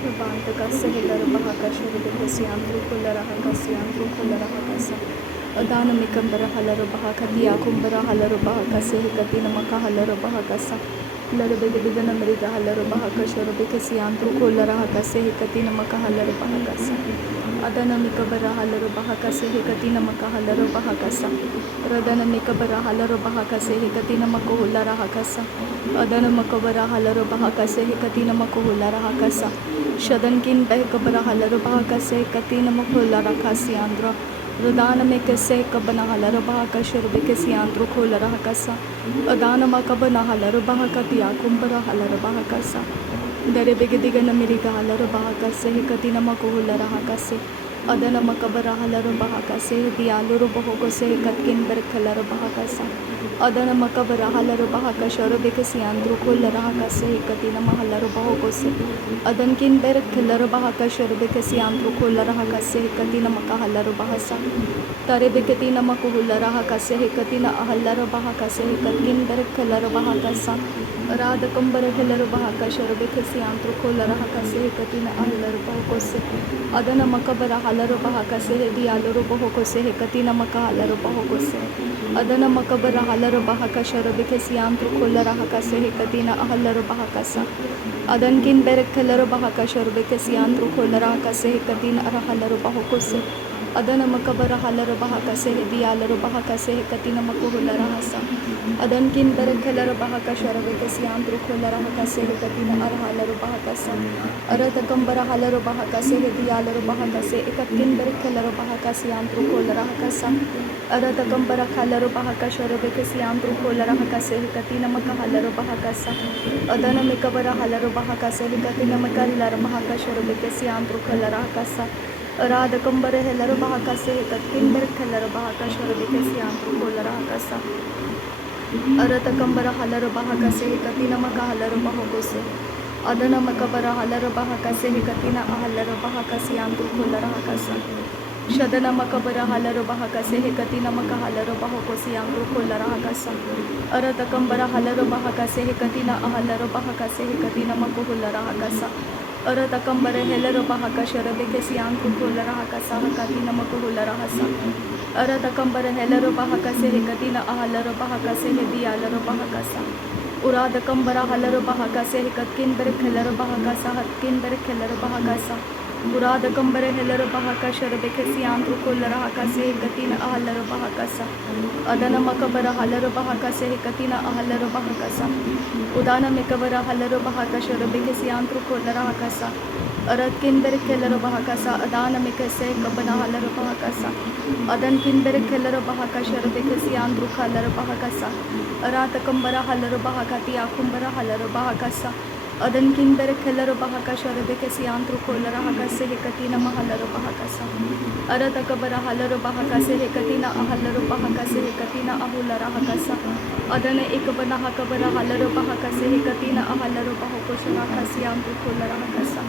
Banta Kasahilar Bahakashar Bekasiandru Kularahakasiandru Kularahakasa Adana Mikambara Halar Bahakati Akumbara Halar Bahakase Katina Maka Halar Bahakasa Larabegana Merida Halar Bahakashar Bekasiandru Kularahakase Katina Maka Halar Bahakasa Adana Mikabara Halar Bahakase Katina Maka Halar Bahakasa Radana Mikabara Halar Bahakase Katina Makuhulara Hakasa Adana Makabara Halar Bahakase Katina Makuhulara Hakasa Shadankin Behkabara Halar Bahakase Katina Makuhulara Kasiandra Radana Mikase Kabana Halar Bahakashar Bekasiandru Kulara Hakasa Adana Makabana Halar Bahakati Akumbara Halar Bahakasa Dare Begedigan America Halar Bahakase Katina Makuhulara Hakase Adana Makabara Halar Bahakase Dialuru Bahokose Katkin Berkalar Bahakasa Adana Makabara Halar Bahakashar Bekasiandru Kulara Hakase Katina Mahalar Bahokose Adankin Berkalar Bahakashar Bekasiandru Kulara Hakase Katina Makahalar Bahasa Tare Bekatina Makuhulara Hakase Katina Ahalar Bahakase Katkin Berkalar Bahakasa Radha Kambara Halar Bahakashar Bekasiandru Kulara Hakase Katina Ahalar Bahokose Adana Makabara Halar Bahakase Dialuru Bahokose Katina Makahalar Bahokose Adana Makabara Halar Bahakashar Bekasiandru Kulara Hakase Katina Ahalar Bahakasa Adankin Berkalar Bahakashar Bekasiandru Kulara Hakase Katina Arahalar Bahokose Adana Makabara Halar Bahakase Dialuru Bahakase Katina Makuhulara Hasa Adankin Berkalar Bahakashar Bekasiandru Kulara Hakase Katina Arahalar Bahakasa Arata Kambara Halar Bahakase Dialuru Bahakase Ekatin Berkalar Bahakasiandru Kulara Hakasa Arata Kambara Halar Bahakashar Bekasiandru Kulara Hakase Katina Makahalar Bahakasa Adana Mikabara Halar Bahakase Katina Makalar Bahakashar Bekasiandru Kulara Hakasa Radha Kambara Halar Bahakase Katkin Berkalar Bahakashar Bekasiandru Kulara Hakasa Arata Kambara Halar Bahakase Katina Makahalar Bahokose Adana Makabara Halar Bahakase Katina Ahalar Bahakasiandru Kulara Hakasa Shadana Makabara Halar Bahakase Katina Makahalar Bahokosiandru Kulara Hakasa Arata Kambara Halar Bahakase Katina Ahalar Bahakase Katina Makuhulara Hakasa Arata Kambara Halar Bahakashar Bekasiandru Kulara Hakasa Katina Makuhulara Hasa Arata Kambara Halar Bahakase Katina Ahalar Bahakase Dialar Bahakasa Urada Kambara Halar Bahakase Katkin Berkalar Bahakasa Hatkin Berkalar Bahakasa Urada Kambara Halar Bahakashar Bekasiandru Kulara Hakase Katina Ahalar Bahakasa Adana Makabara Halar Bahakase Katina Ahalar Bahakasa Udana Mikabara Halar Bahakashar Bekasiandru Kulara Hakasa Aratkin Berkalar Bahakasa Adana Mikase Kabana Halar Bahakasa Adankin Berkalar Bahakashar Bekasiandru Kalar Bahakasa Arata Kambara Halar Bahakati Akumbara Halar Bahakasa Adankin Berkalar Bahakashar Bekasiandru Kulara Hakase Katina Mahalar Bahakasa Arata Kabara Halar Bahakase Katina Ahalar Bahakase Katina Ahulara Hakasa Adana Ekabana Hakabara Halar Bahakase Katina Ahalar Bahokosara Kasiandru Kulara Hakasa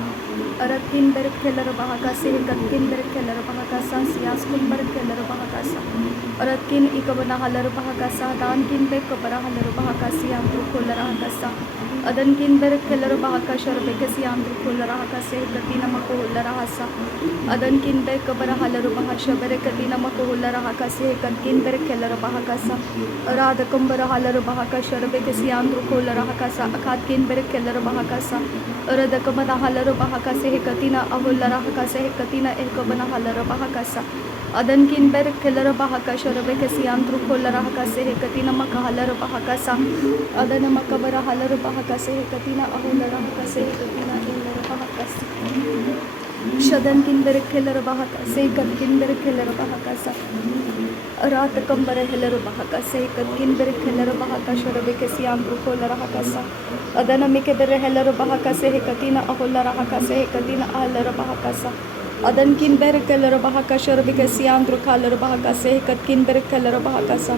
Aratkin Berkalar Bahakase Katkin Berkalar Bahakasa Siaskun Berkalar Bahakasa Aratkin Ekabana Halar Bahakasa Dankin Bekabara Halar Bahakasiandru Kulara Hakasa Adankin Berkalar Bahakashar Bekasiandru Kulara Hakase Katina Makuhulara Hasa Adankin Bekabara Halar Bahasha Berkatina Makuhulara Hakase Katkin Berkalar Bahakasa Radha Kambara Halar Bahakashar Bekasiandru Kulara Hakasa Akatkin Berkalar Bahakasa Radha Kambara Halar Bahakase Katina Ahulara Hakase Katina Ekabana Halar Bahakasa Adankin Berkalar Bahakashar Bekasiandru Kulara Hakase Katina Makahalar Bahakasa Adana Makabara Halar Bahakase Katina Ahulara Hakase Katina Ilara Bahakasa Shadankin Berkalar Bahakase Katkin Berkalar Bahakasa Arata Kambara Halar Bahakase Katkin Berkalar Bahakashar Bekasiandru Kulara Hakasa Adana Mikabara Halar Bahakase Katina Ahulara Hakase Katina Ahalar Bahakasa Adankin Berkalar Bahakashar Bekasiandru Kalar Bahakase Katkin Berkalar Bahakasa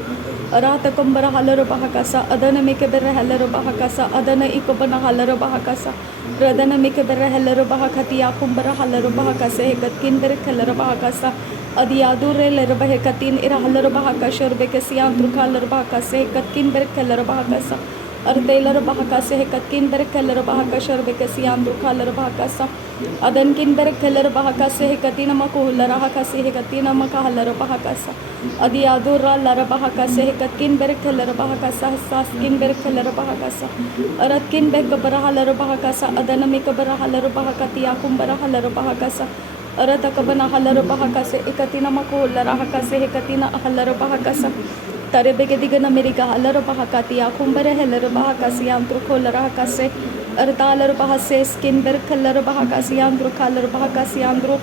Arata Kambara Halar Bahakasa Adana Mikabara Halar Bahakasa Adana Ikabana Halar Bahakasa Radana Mikabara Halar Bahakati Akumbara Halar Bahakase Katkin Berkalar Bahakasa Adiadure Lerbahe Katin Ira Halar Bahakashar Bekasiandru Kalar Bahakase Katkin Berkalar Bahakasa Artaylor Bahakase Hekatin Berkeller Bahakashar Bekasian Drukalar Bahakasa Adankin Berkeller Bahakase Hekatina Makuhula Rahakase Hekatina Makahalar Bahakasa Adiadura Lara Bahakase Hekatin Berkeller Bahakasa Saskin Berkeller Bahakasa Aratkin Bekabarahalar Bahakasa Adanamika Barahalar Bahakatia Kumbarahalar Bahakasa Aratakabana Halar Bahakase Ekatina Makuhula Rahakase Hekatina Ahalar Bahakasa Tarebegedigan America Halar Bahakatia Kumbere Heller Bahakasian Trukolar Hakase Ertalar Bahase Skin Berkeller Bahakasian Drukalar Bahakasiandro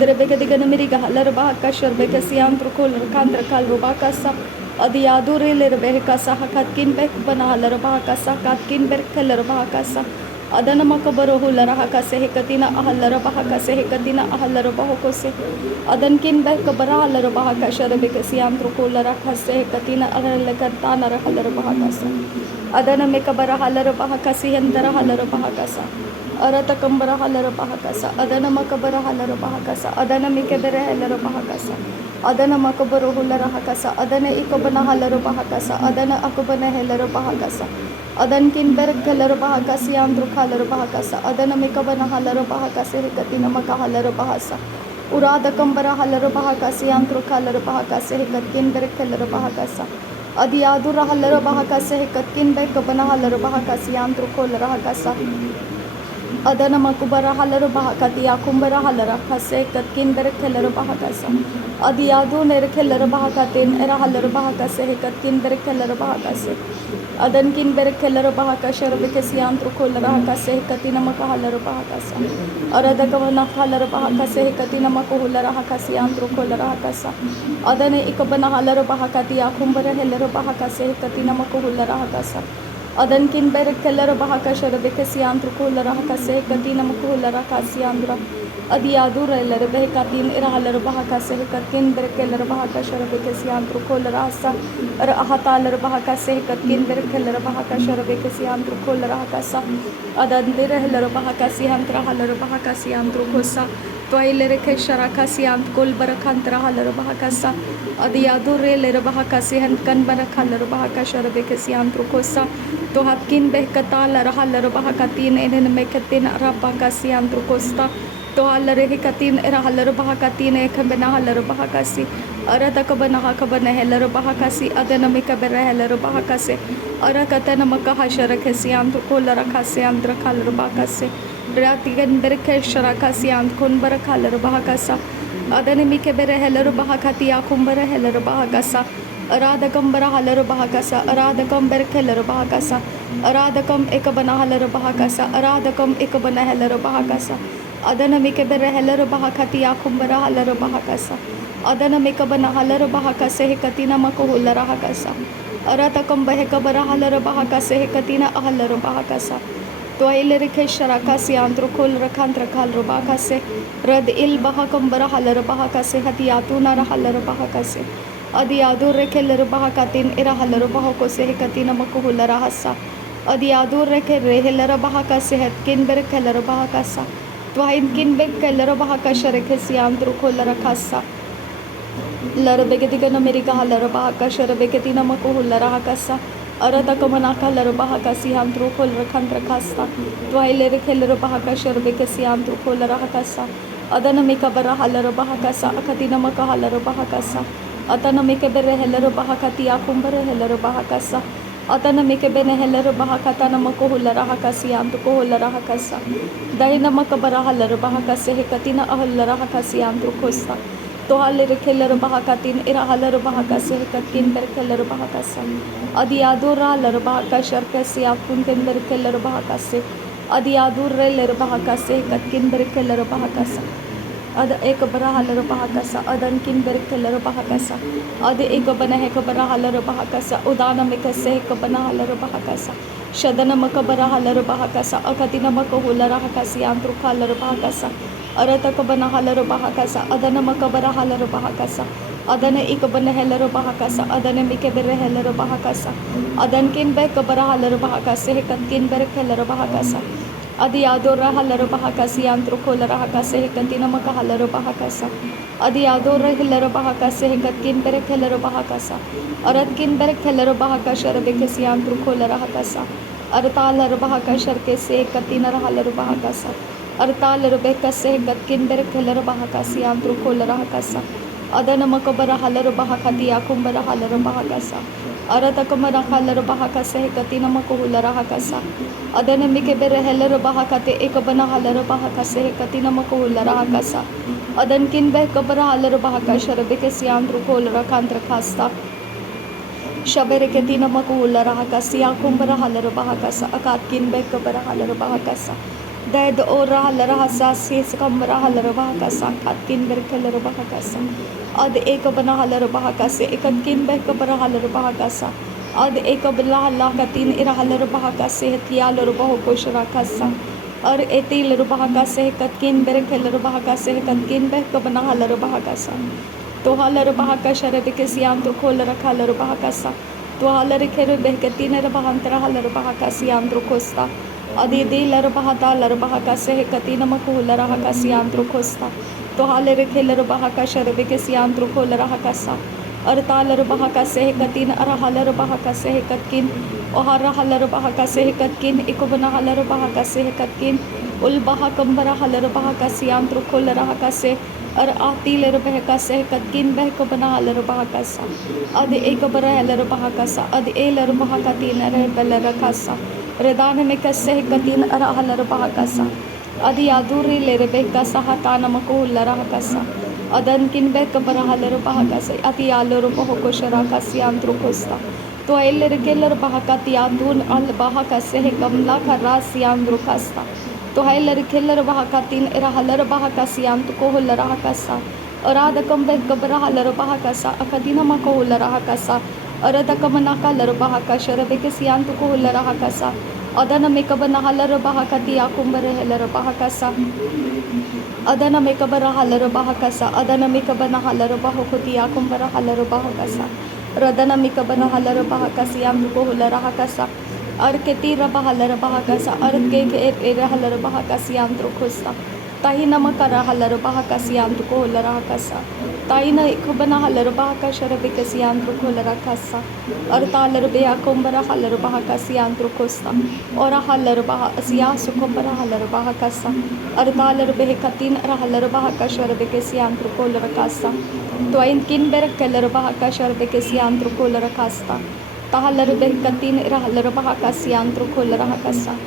Drebegedigan America Halar Bahakashar Bekasian Trukolar Kandra Kalrubakasa Adiadure Lerbehekasa Hakatkin Bek Banahalar Bahakasa Katkin Berkeller Bahakasa Adana Makabaro Larahakase Hekatina Ahalar Bahakase Hekatina Ahalar Bahokose Adankin Bekabara Halar Bahakashar Bekasian Trukolar Hakase Hekatina Ahalakatana Halar Bahakasa Adana Mekabara Halar Bahakasi Hendara Halar Bahakasa Arata Kambara Halar Bahakasa Adana Makabara Halar Bahakasa Adana Mikabere Halar Bahakasa Adana Makabaro Larahakasa Adana Ikabana Halar Bahakasa Adana Akabana Halar Bahakasa Adankin Berkeller Bahakasi Andrukalar Bahakasa Adana Mikabana Halar Bahakasi Hekatina Makahalar Bahasa Urada Kambara Halar Bahakasi Andrukalar Bahakasi Hekatin Berkeller Bahakasa Adiadura Halar Bahakasi Hekatin Bekabana Halar Bahakasi Andrukolar Hakasa Adana Makubara Halar Bahakatia Kumbara Halar Hase Katkin Berkeller Bahakasa Adiadu Nerkeller Bahakatin Era Halar Bahakase Hekatin Berkeller Bahakase Adankin Berkeller Bahakashar Bekasian Trukolar Hakase Hekatina Makahalar Bahakasa Aradakavana Halar Bahakase Hekatina Makuhular Hakasian Trukolar Hakasa Adane Ikabana Halar Bahakatia Kumbara Heller Bahakase Hekatina Makuhular Hakasa Adankin Berkeller Bahakashar Bekasian Trukolar Hakase Hekatina Makuhular Hakasiandra Adiadura Lerbehekatin Irahalar Bahakase Hekatin Berkeller Bahakashar Bekasian Trukolar Asa Ahatalar Bahakase Hekatin Berkeller Bahakashar Bekasian Trukolar Hakasa Adandir Heller Bahakasi Hantra Halar Bahakasi Andrukosa Toiler Kesharakasian Kolbarakantra Halar Bahakasa Adiadure Ler Bahakasi Hankan Barakalar Bahakashar Bekasian Trukosa Tohatkin Behkatalar Halar Bahakatin Enen Mekatin Arabakasian Trukosta Tohalar Hekatin Erahalar Bahakatin Ekabena Halar Bahakasi Aradakabana Hakabana Heller Bahakasi Adanamika Bereheller Bahakase Arakatana Makahasharakasian Trukolar Kasian Drakalar Bahakase Ratigan Berkesharakasian Kunbarakalar Bahakasa Adanamika Bereheller Bahakatia Kumbara Heller Bahakasa Aradakambara Halar Bahakasa Aradakam Berkeller Bahakasa Aradakam Ekabana Halar Bahakasa Aradakam Ekabana Heller Bahakasa Adana Mikabere Heller Bahakatia Kumbara Halar Bahakasa Adana Mikabana Halar Bahakase Hekatina Makuhular Hakasa Aratakam Behekabara Halar Bahakase Hekatina Ahalar Bahakasa Toiler Kesharakasi Andrukul Rakantra Kal Rubakase Rad Il Bahakambara Halar Bahakase Hatiatuna Halar Bahakase Adiadur Rekeller Bahakatin Irahalar Bahakose Hekatina Makuhular Hasa Adiadur Reke Reheller Bahakase Hetkin Berkeller Bahakasa Twainkin Bekkeller Bahakashar Kesian Trukolar Kasa Larabegedigan America Halar Bahakashar Beketina Makuhular Hakasa Aratakamana Kalar Bahakasi Andrukol Rakantra Kasta Twiler Keller Bahakashar Bekasian Trukolar Hakasa Adanamika Bara Halar Bahakasa Akatina Makahalar Bahakasa Atanamika Bere Heller Bahakatia Kumbara Heller Bahakasa Atanamika Bene Heller Bahakatana Makuhular Hakasi Andrukohular Hakasa Daina Makabara Halar Bahakase Hekatina Ahalar Hakasi Andrukosta Tohalir Keller Bahakatin Irahalar Bahakase Hekatin Berkeller Bahakasa Adiadura Lar Bahakashar Kasia Kunken Berkeller Bahakase Adiadur Ler Bahakase Hekatin Berkeller Bahakasa Ada Ekabara Halar Bahakasa Adankin Berkeller Bahakasa Ade Ekabana Hekabara Halar Bahakasa Udana Mikase Hekabana Halar Bahakasa Shadana Makabara Halar Bahakasa Akatina Makahular Hakasi Andrukalar Bahakasa Aratakabana Halar Bahakasa Adana Makabara Halar Bahakasa Adana Ikabana Heller Bahakasa Adana Mikabere Heller Bahakasa Adankin Bekabara Halar Bahakasa Hekatkin Berkeller Bahakasa Adiadora halaro bahakasi antro kolara hakase hekatina maka halaro bahakasa. Adiadora hilaro bahakase hekatkin berek hilaro bahakasa. Aratkin berek hilaro bahakasha rabekesi antro kolara hakasa. Artalaro bahakashar kese hekatina halaro bahakasa. Artalaro bekase hekatkin berek hilaro bahakasi antro kolara hakasa. Adana makabara halaro bahakati akumbara halaro bahakasa. Aratakamara halaro bahakase hekatina makuhulara hakasa. Adana mikebere helaro bahakate ekabana halaro bahakase hekatina makuhulara hakasa. Adan kinbe kabara halaro bahakasha rabekesi antro kolara kantra khasta. Shabere ketina makuhulara hakasi akumbara halaro bahakasa. Akat kinbe kabara halaro bahakasa. Dad ora halara hasasi skambara halara bahakasa. Akat kinbe kalaro bahakasa. Ad ekabana halaro bahakase ekat kinbe kabara halaro bahakasa. Ad ekabla Allah katin ira halaro bahakase hetiyalaro bahukoshara kasa. और एती लरु बहाका से कतकिन बेरे खेलरु बहाका से कतकिन बे कबना हलरु बहाका सा तो हलरु बहाका शरब के SIAM तो खोल रखा लरु बहाका सा तो हलर खेरु बेहकती नर बहांतरा हलरु बहाका सियाम तो खोस्ता अदि दे लरु बहाता लरु बहाका से कती नमक हुल रहा का सियाम तो खोस्ता तो हलर खेलरु बहाका शरब के सियाम तो खोल रहा का सा और तालर बहाका से कतीन अर हलर बहाका से कतकिन और हलर बहाका से कतकिन इकबना हलर बहाका से कतकिन उल बहाकम्बरा हलर बहाका सियाम तो खोल रहा का से और आती लर बहका से कतकिन बहकबना हलर बहाका सा अद एक बरा हलर बहाका सा अद ए लर बहाका तीन रह बल रखा सा रदान में कसे कतीन अर हलर बहाका सा अद यादूरी लेर बहका सा हता नमको लरहा का सा अदन किन बेक बरहलर बहाका से अति आलर बहको शराका सियांत्रो कोस्ता तो एलर केलर बहाका तियादून अल बहाका से कमला खरा सियांत्रो कास्ता तो हेलर केलर बहाका तीन रहलर बहाका सियांत को लरहा कासा और आदकम बेक बरहलर बहाका सा अकदीना मको लरहा कासा और दकमना का लर बहाका शरबे के सियांत को लरहा कासा अदन में कबना हलर बहाका तिया कुंबर हेलर बहाका सा अदन में कबर हलर बहाकसा अदन में कबना हलर बहकुतिया कुंबर हलर बहाकसा रदन में कबना हलर बहाकसियाम को हुलर हकसा और के तीर बहलर बहाकसा और के हलर बहाकसियाम तो खुस्ता ताही नमकर हलर बहाकसियाम को हुलर हकसा ताही न कबना हलर बहाका शरब के सियाम तो खुलर हकसा और तालर बेया कुंबर हलर बहाकसियाम तो खुस्ता और हलर बहा सिया सुकुंबर हलर बहाकसा और तालर बेह कतीन हलर बहाका शरब के सियाम तो खुलर हकसा तो इन किन बेर कलर बहाका शरब के सियाम तो खुलर हकसा ताहलर बेह कतीन हलर बहाका सियाम तो खुलर हकसा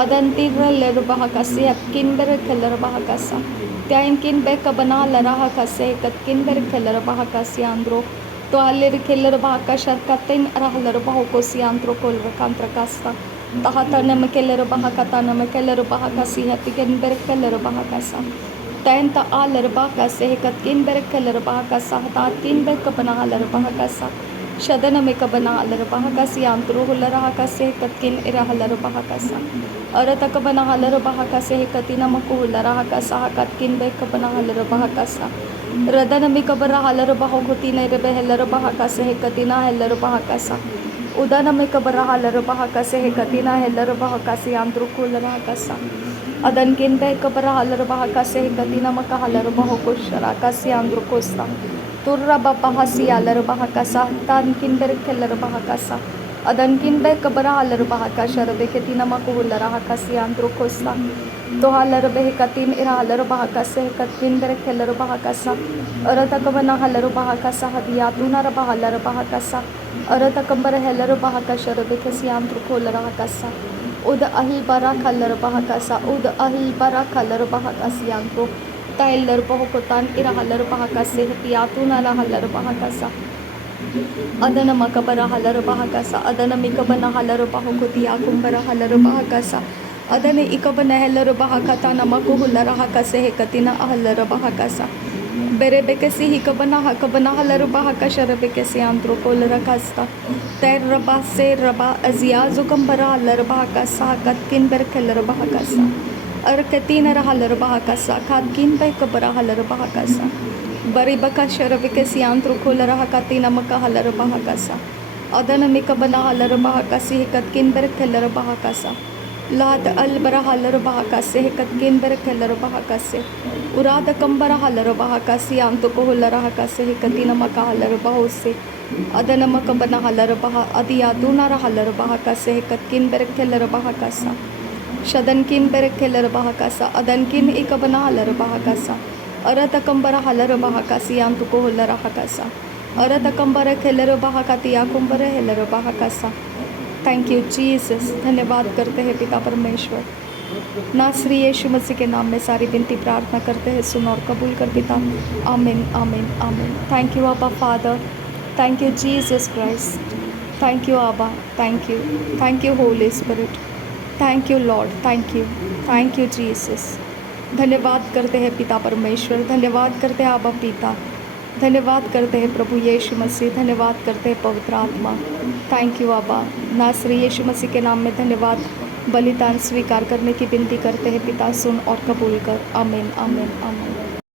अदंती लर बहाका से किन बेर कलर बहाकसा त्याइन किन बे कबना लरहा कसे कतकिन बेर कलर बहाका सियांद्रो तो हलर कलर बहाका शरकतिन रहलर बहको सियांद्रो कोल रकांत्र कास्ता तहतन में कलर बहाका तन में कलर बहाका सिहत किन बेर कलर बहाका सा तैन त आलर बहाका से कतकिन बेर कलर बहाका सा ता किन बे कबना लर बहाका सा शदन में कबना लर बहाका सियांद्रो लरहा कसे कतकिन रहलर बहाका सा और तक बना हलर बहाका से कतिना मको लरहा का सा कतकिन बे कबना हलर बहाका सा रदन में कबर हलर बहोती ने रे हलर बहाका से कतिना हलर बहाका सा उदन में कबर हलर बहाका से कतिना हलर बहाका से आंद्रो को लरहा का सा अदन किन बे कबर हलर बहाका से कतिना मका हलर बहोको शराका से आंद्रो को सा तुर्रा बहा सी हलर बहाका सा तान किन बेर हलर बहाका सा अदन किन बे कबरा हलर बहाका शरबे के तीन मको लरा हका सियांद्रो कोस्ता तो हलर बे कतीन इरा हलर बहाका से कतिन बेर खेलर बहाका सा और तकबना हलर बहाका सा हदिया तुना रबा हलर बहाका सा और तकबर हलर बहाका शरबे के सियांद्रो को लरा हका सा उद अहिल बरा खलर बहाका सा उद अहिल बरा खलर बहाका सियांद्रो तैलर बहको तान इरा हलर बहाका से हदिया तुना हलर बहाका सा अदन मकबर हलर बहाकसा अदन मिकबन हलर बहकुतिया कुंबर हलर बहाकसा अदन इकबन हलर बहाकता नमको हुलर हकसे कतिना हलर बहाकसा बेरे बेकसी हिकबन हकबन हलर बहाका शर बेकसी आंद्रो कोल रखस्ता तैर रबा से रबा अजिया जुकंबर हलर बहाकसा कतकिन बर खलर बहाकसा और कतीन हलर बहाकसा खातकिन बे कबर हलर बहाकसा बरी बका शरब के सियांत्रो को लरहा का तीन मका हलर बहाकसा अदन में कबना हलर बहाकसी कतकिन बर खलर बहाकसा लाद अल बरा हलर बहाका से कतकिन बर खेलर बहाका से उराद कंबरा हलर बहाका से आम तो को हलर हका से कतिन मका हलर बहो से अदन मक बना हलर बहा अदिया दूनार हलर बहाका से कतकिन बर खेलर बहाका सा शदन किन बर खेलर बहाका सा अदन किन एक बना हलर बहाका सा अरत कंबरा हलर बहाका सी आम तो को हलर हका सा अरत कंबर खेलर बहाका तिया कुंबर हेलर बहाका सा। थैंक यू जीसस, धन्यवाद करते हैं पिता परमेश्वर। नासरी यीशु मसीह के नाम में सारी विनती प्रार्थना करते हैं, सुन और कबूल कर पिता। आमीन आमीन आमीन। Thank you Abba Father, thank you Jesus Christ, thank you Abba, thank you Holy Spirit, thank you Lord, thank you Jesus. धन्यवाद करते हैं पिता परमेश्वर, धन्यवाद करते हैं आबा पिता, धन्यवाद करते हैं प्रभु यीशु मसीह, धन्यवाद करते हैं पवित्र आत्मा। थैंक यू आबा। नासरी यीशु मसीह के नाम में धन्यवाद। बलिदान स्वीकार करने की विनती करते हैं पिता, सुन और कबूल कर। आमीन आमीन आमीन।